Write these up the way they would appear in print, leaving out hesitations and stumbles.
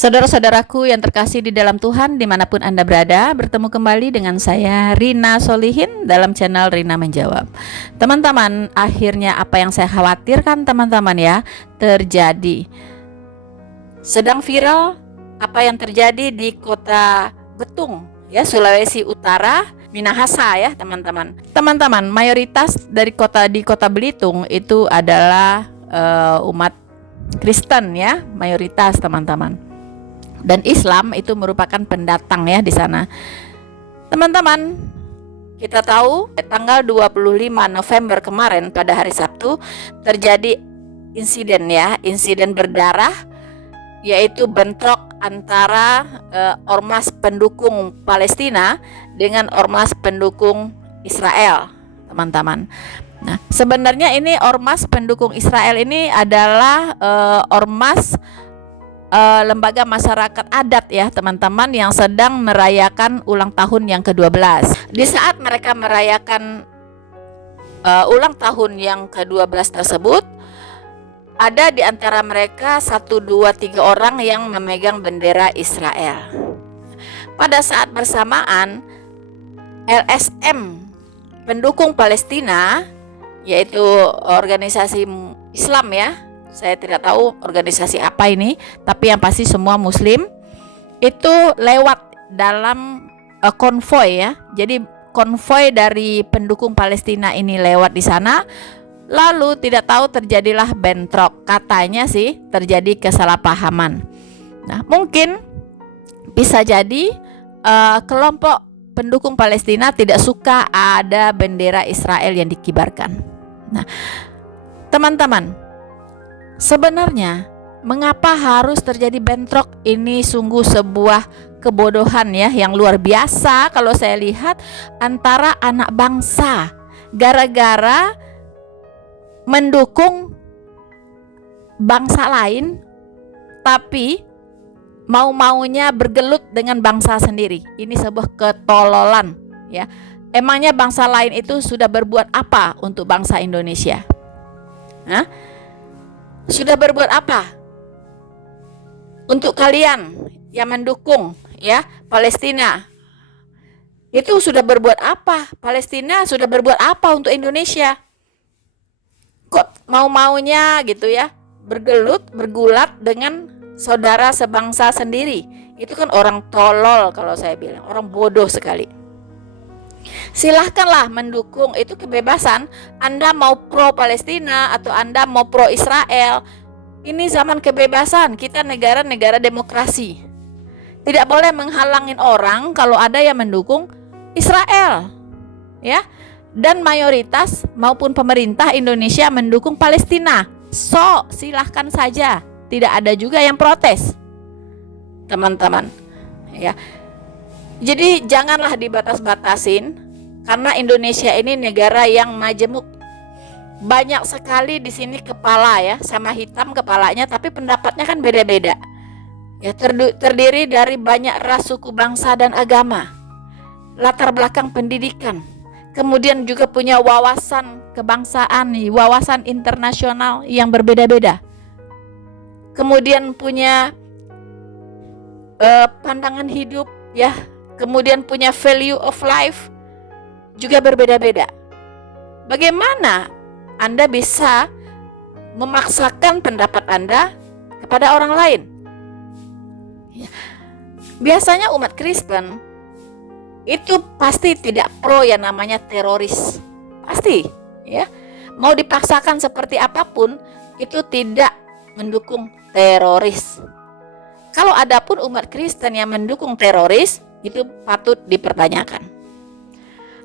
Saudara-saudaraku yang terkasih di dalam Tuhan, dimanapun Anda berada, bertemu kembali dengan saya Rina Solihin dalam channel Rina Menjawab. Teman-teman, akhirnya apa yang saya khawatirkan teman-teman ya, terjadi. Sedang viral apa yang terjadi di kota Betung, ya, Sulawesi Utara, Minahasa ya teman-teman. Teman-teman, mayoritas dari kota Belitung itu adalah umat Kristen ya, mayoritas teman-teman. Dan Islam itu merupakan pendatang ya di sana. Teman-teman, kita tahu tanggal 25 November kemarin pada hari Sabtu terjadi insiden berdarah, yaitu bentrok antara ormas pendukung Palestina dengan ormas pendukung Israel, teman-teman. Nah, sebenarnya ini ormas pendukung Israel ini adalah ormas lembaga masyarakat adat ya teman-teman, yang sedang merayakan ulang tahun yang ke-12. Di saat mereka merayakan ulang tahun yang ke-12 tersebut, ada di antara mereka 1, 2, 3 orang yang memegang bendera Israel. Pada saat bersamaan, LSM pendukung Palestina, yaitu organisasi Islam ya, saya tidak tahu organisasi apa ini, tapi yang pasti semua Muslim itu lewat dalam konvoy ya. Jadi konvoy dari pendukung Palestina ini lewat di sana, lalu tidak tahu terjadilah bentrok. Katanya sih terjadi kesalahpahaman. Nah, mungkin bisa jadi kelompok pendukung Palestina tidak suka ada bendera Israel yang dikibarkan. Nah, teman-teman, sebenarnya mengapa harus terjadi bentrok? Ini sungguh sebuah kebodohan ya yang luar biasa kalau saya lihat antara anak bangsa, gara-gara mendukung bangsa lain tapi mau-maunya bergelut dengan bangsa sendiri. Ini sebuah ketololan ya. Emangnya bangsa lain itu sudah berbuat apa untuk bangsa Indonesia? Hah? Sudah berbuat apa untuk kalian yang mendukung ya Palestina? Itu sudah berbuat apa? Palestina sudah berbuat apa untuk Indonesia? Kok mau-maunya gitu ya, bergulat dengan saudara sebangsa sendiri? Itu kan orang tolol kalau saya bilang, orang bodoh sekali. Silahkanlah mendukung, itu kebebasan. Anda mau pro Palestina atau Anda mau pro Israel, ini zaman kebebasan. Kita negara demokrasi, tidak boleh menghalangin orang kalau ada yang mendukung Israel ya. Dan mayoritas maupun pemerintah Indonesia mendukung Palestina, so silahkan saja, tidak ada juga yang protes teman-teman ya. Jadi janganlah dibatas-batasin, karena Indonesia ini negara yang majemuk. Banyak sekali di sini kepala ya, sama hitam kepalanya, tapi pendapatnya kan beda-beda. Ya, terdiri dari banyak ras, suku, bangsa dan agama, latar belakang pendidikan, kemudian juga punya wawasan kebangsaan, wawasan internasional yang berbeda-beda. Kemudian punya pandangan hidup ya, kemudian punya value of life juga berbeda-beda. Bagaimana Anda bisa memaksakan pendapat Anda kepada orang lain? Ya. Biasanya umat Kristen itu pasti tidak pro yang namanya teroris. Pasti ya. Mau dipaksakan seperti apapun, itu tidak mendukung teroris. Kalau ada pun umat Kristen yang mendukung teroris, itu patut dipertanyakan.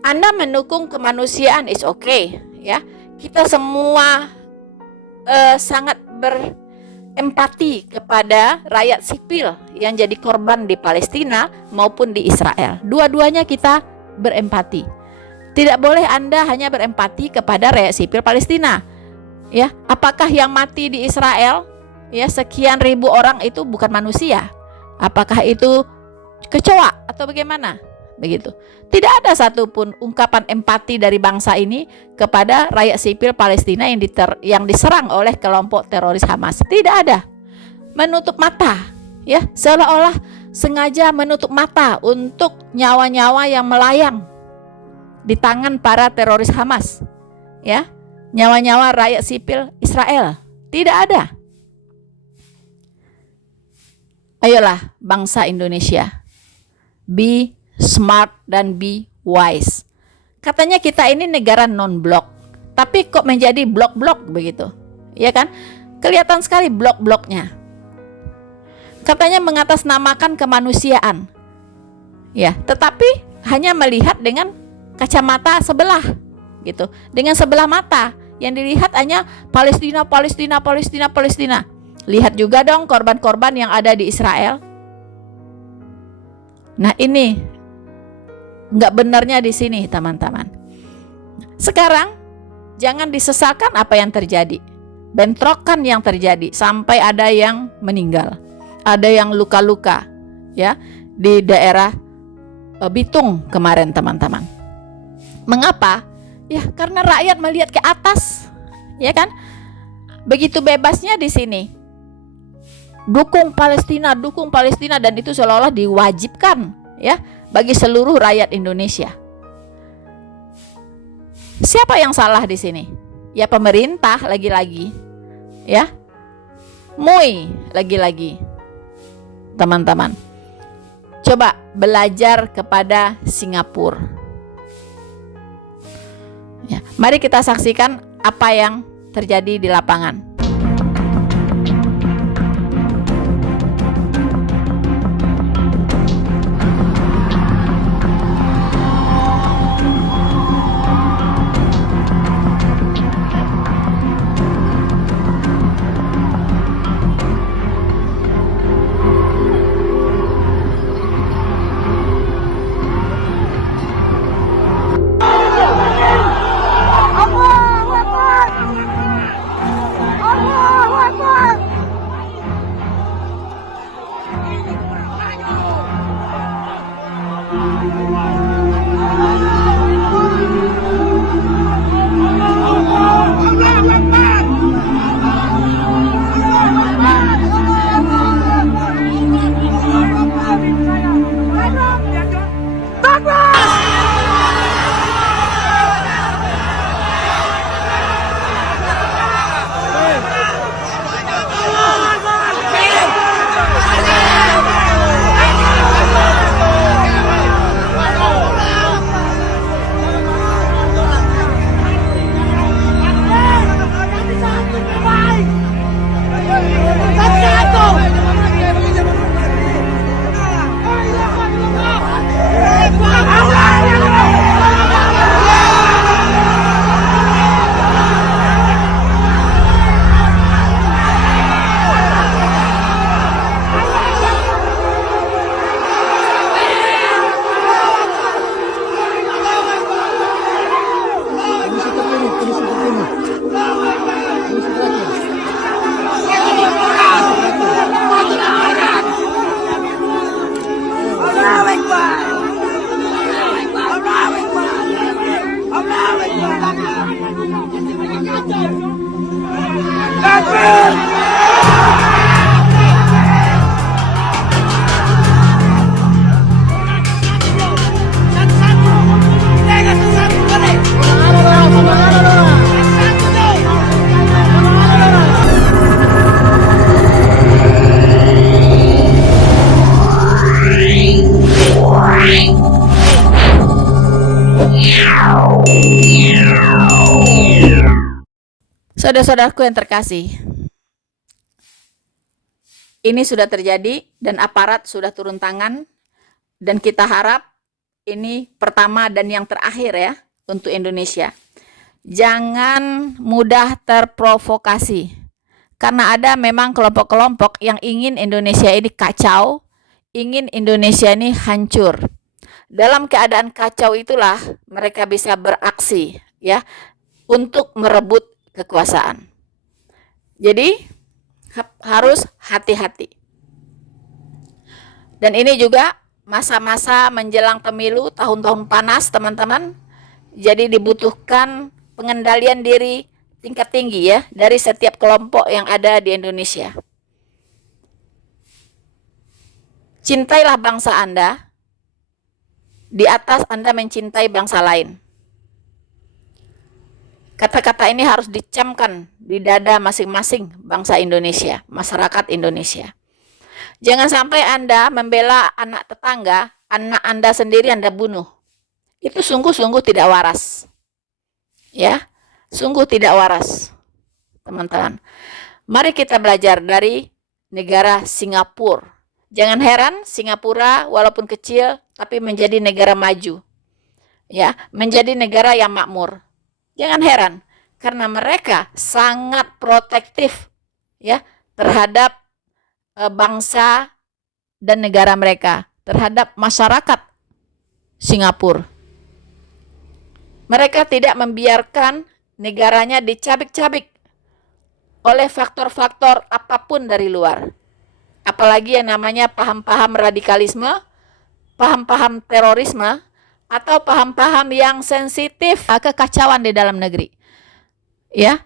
Anda mendukung kemanusiaan is okay ya. Kita semua sangat berempati kepada rakyat sipil yang jadi korban di Palestina maupun di Israel. Dua-duanya kita berempati. Tidak boleh Anda hanya berempati kepada rakyat sipil Palestina ya. Apakah yang mati di Israel ya sekian ribu orang itu bukan manusia? Apakah itu kecoa atau bagaimana? Begitu. Tidak ada satupun ungkapan empati dari bangsa ini kepada rakyat sipil Palestina yang diserang oleh kelompok teroris Hamas. Tidak ada. Menutup mata Ya, seolah-olah sengaja menutup mata untuk nyawa-nyawa yang melayang di tangan para teroris Hamas. Ya, nyawa-nyawa rakyat sipil Israel tidak ada. Ayolah bangsa Indonesia, be smart dan be wise. Katanya kita ini negara non-blok, tapi kok menjadi blok-blok begitu, ya kan? Kelihatan sekali blok-bloknya. Katanya mengatasnamakan kemanusiaan, ya, tetapi hanya melihat dengan kacamata sebelah, gitu, dengan sebelah mata. Yang dilihat hanya Palestina, Palestina, Palestina, Palestina. Lihat juga dong korban-korban yang ada di Israel. Nah ini nggak benarnya di sini teman-teman. Sekarang jangan disesalkan apa yang terjadi, bentrokan yang terjadi sampai ada yang meninggal, ada yang luka-luka, ya, di daerah Bitung kemarin teman-teman. Mengapa? Ya karena rakyat melihat ke atas, ya kan? Begitu bebasnya di sini. Dukung Palestina, dan itu seolah-olah diwajibkan, ya, bagi seluruh rakyat Indonesia. Siapa yang salah di sini? Ya pemerintah lagi-lagi, ya. MUI lagi-lagi. Teman-teman, coba belajar kepada Singapura. Ya, mari kita saksikan apa yang terjadi di lapangan. Saudara-saudaraku yang terkasih, ini sudah terjadi dan aparat sudah turun tangan, dan kita harap ini pertama dan yang terakhir ya untuk Indonesia. Jangan mudah terprovokasi, karena ada memang kelompok-kelompok yang ingin Indonesia ini kacau, ingin Indonesia ini hancur. Dalam keadaan kacau itulah mereka bisa beraksi, ya, untuk merebut kekuasaan. Jadi harus hati-hati. Dan ini juga masa-masa menjelang pemilu, tahun-tahun panas teman-teman. Jadi dibutuhkan pengendalian diri tingkat tinggi ya dari setiap kelompok yang ada di Indonesia. Cintailah bangsa Anda di atas Anda mencintai bangsa lain. Kata-kata ini harus dicamkan di dada masing-masing bangsa Indonesia, masyarakat Indonesia. Jangan sampai Anda membela anak tetangga, anak Anda sendiri Anda bunuh. Itu sungguh-sungguh tidak waras. Ya, sungguh tidak waras, teman-teman. Mari kita belajar dari negara Singapura. Jangan heran Singapura walaupun kecil tapi menjadi negara maju. Ya, menjadi negara yang makmur. Jangan heran karena mereka sangat protektif ya terhadap bangsa dan negara mereka, terhadap masyarakat Singapura. Mereka tidak membiarkan negaranya dicabik-cabik oleh faktor-faktor apapun dari luar. Apalagi yang namanya paham-paham radikalisme, paham-paham terorisme, atau paham-paham yang sensitif kekacauan di dalam negeri. Ya,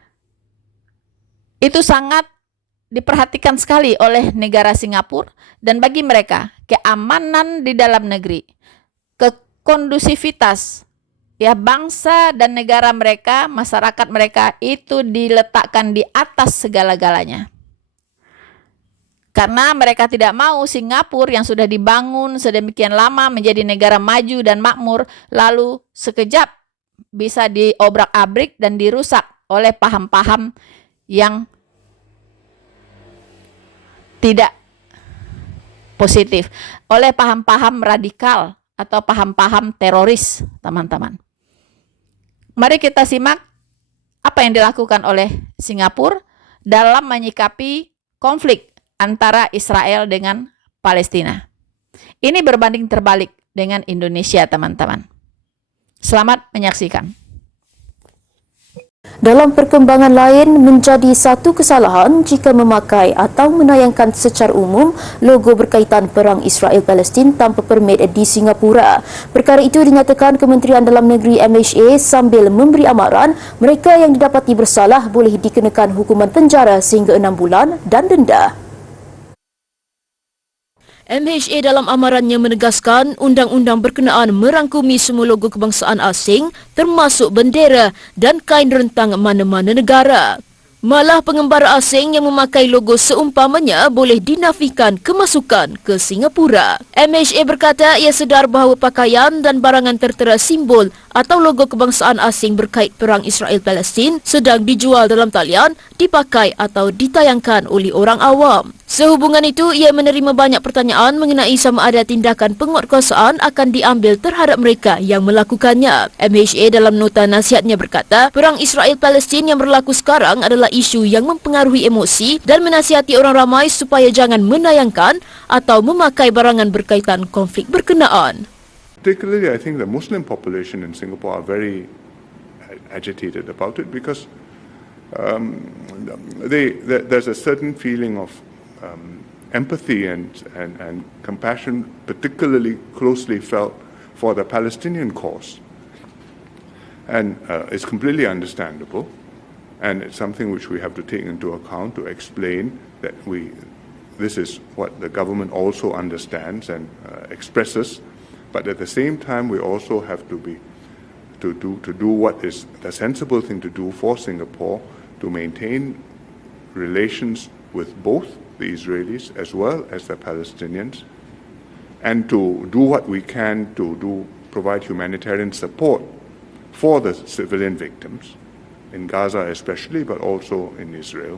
itu sangat diperhatikan sekali oleh negara Singapura, dan bagi mereka keamanan di dalam negeri, kekondusivitas ya bangsa dan negara mereka, masyarakat mereka itu diletakkan di atas segala-galanya. Karena mereka tidak mau Singapura yang sudah dibangun sedemikian lama menjadi negara maju dan makmur, lalu sekejap bisa diobrak-abrik dan dirusak oleh paham-paham yang tidak positif, oleh paham-paham radikal atau paham-paham teroris, teman-teman. Mari kita simak apa yang dilakukan oleh Singapura dalam menyikapi konflik antara Israel dengan Palestina. Ini berbanding terbalik dengan Indonesia, teman-teman. Selamat menyaksikan. Dalam perkembangan lain, menjadi satu kesalahan jika memakai atau menayangkan secara umum logo berkaitan perang Israel-Palestin tanpa permit di Singapura. Perkara itu dinyatakan Kementerian Dalam Negeri MHA sambil memberi amaran mereka yang didapati bersalah boleh dikenakan hukuman penjara sehingga 6 bulan dan denda. MHA dalam amarannya menegaskan undang-undang berkenaan merangkumi semua logo kebangsaan asing termasuk bendera dan kain rentang mana-mana negara. Malah pengembara asing yang memakai logo seumpamanya boleh dinafikan kemasukan ke Singapura. MHA berkata ia sedar bahawa pakaian dan barangan tertera simbol atau logo kebangsaan asing berkait perang Israel-Palestin sedang dijual dalam talian, dipakai atau ditayangkan oleh orang awam. Sehubungan itu, ia menerima banyak pertanyaan mengenai sama ada tindakan penguatkuasaan akan diambil terhadap mereka yang melakukannya. MHA dalam nota nasihatnya berkata, perang Israel-Palestin yang berlaku sekarang adalah isu yang mempengaruhi emosi dan menasihati orang ramai supaya jangan menayangkan atau memakai barangan berkaitan konflik berkenaan. Particularly, I think the Muslim population in Singapore are very agitated about it because there's a certain feeling of empathy and compassion, particularly closely felt for the Palestinian cause. And it's completely understandable, and it's something which we have to take into account to explain that this is what the government also understands and expresses, but at the same time we also have to do what is the sensible thing to do for Singapore to maintain relations with both the Israelis as well as the Palestinians, and to do what we can to provide humanitarian support for the civilian victims in Gaza especially, but also in Israel.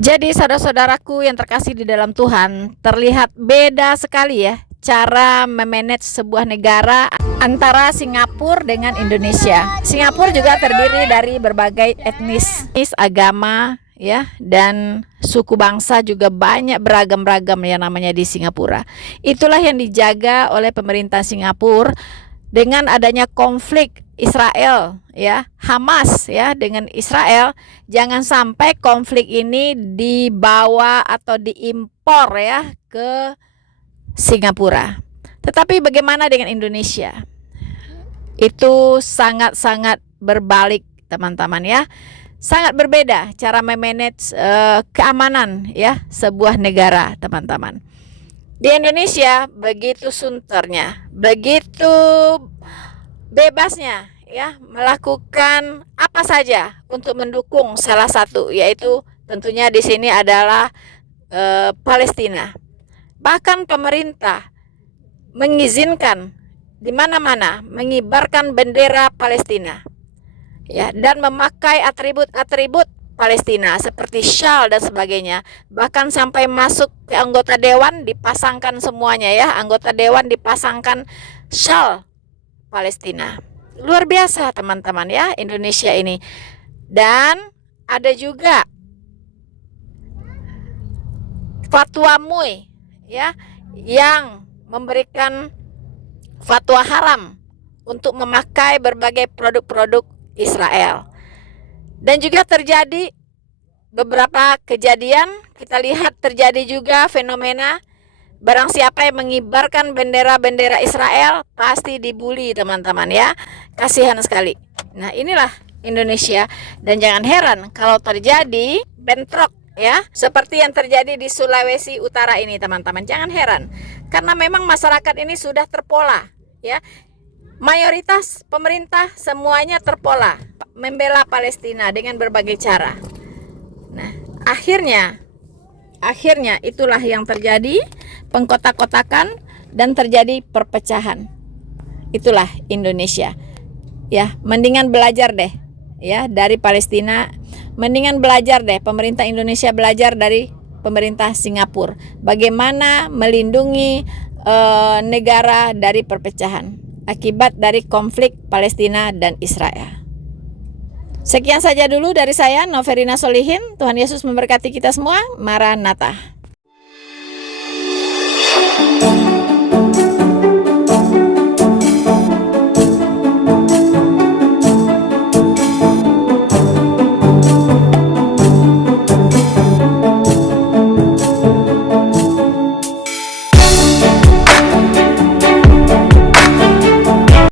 Jadi saudara-saudaraku yang terkasih di dalam Tuhan, terlihat beda sekali ya cara memanage sebuah negara antara Singapura dengan Indonesia. Singapura juga terdiri dari berbagai etnis, agama, ya, dan suku bangsa juga banyak beragam-ragam yang namanya di Singapura. Itulah yang dijaga oleh pemerintah Singapura dengan adanya konflik Israel, ya, Hamas, ya, dengan Israel. Jangan sampai konflik ini dibawa atau diimpor ya ke Singapura. Tetapi bagaimana dengan Indonesia? Itu sangat-sangat berbalik, teman-teman, ya. Sangat berbeda cara memanage keamanan ya sebuah negara, teman-teman. Di Indonesia begitu sunternya, begitu bebasnya ya melakukan apa saja untuk mendukung salah satu, yaitu tentunya di sini adalah Palestina. Bahkan pemerintah mengizinkan di mana-mana mengibarkan bendera Palestina ya, dan memakai atribut-atribut Palestina seperti syal dan sebagainya. Bahkan sampai masuk ke anggota dewan dipasangkan semuanya ya, anggota dewan dipasangkan syal Palestina. Luar biasa teman-teman ya Indonesia ini. Dan ada juga fatwa MUI ya yang memberikan fatwa haram untuk memakai berbagai produk-produk Israel. Dan juga terjadi beberapa kejadian, kita lihat terjadi juga fenomena barang siapa yang mengibarkan bendera-bendera Israel pasti dibully teman-teman ya. Kasihan sekali. Nah, inilah Indonesia, dan jangan heran kalau terjadi bentrok ya, seperti yang terjadi di Sulawesi Utara ini teman-teman. Jangan heran karena memang masyarakat ini sudah terpola ya. Mayoritas pemerintah semuanya terpola membela Palestina dengan berbagai cara. Nah, akhirnya itulah yang terjadi, pengkotak-kotakan dan terjadi perpecahan. Itulah Indonesia. Ya, mendingan belajar deh ya dari Palestina, mendingan belajar deh pemerintah Indonesia belajar dari pemerintah Singapura bagaimana melindungi negara dari perpecahan akibat dari konflik Palestina dan Israel. Sekian saja dulu dari saya, Noverina Solihin. Tuhan Yesus memberkati kita semua. Maranatha.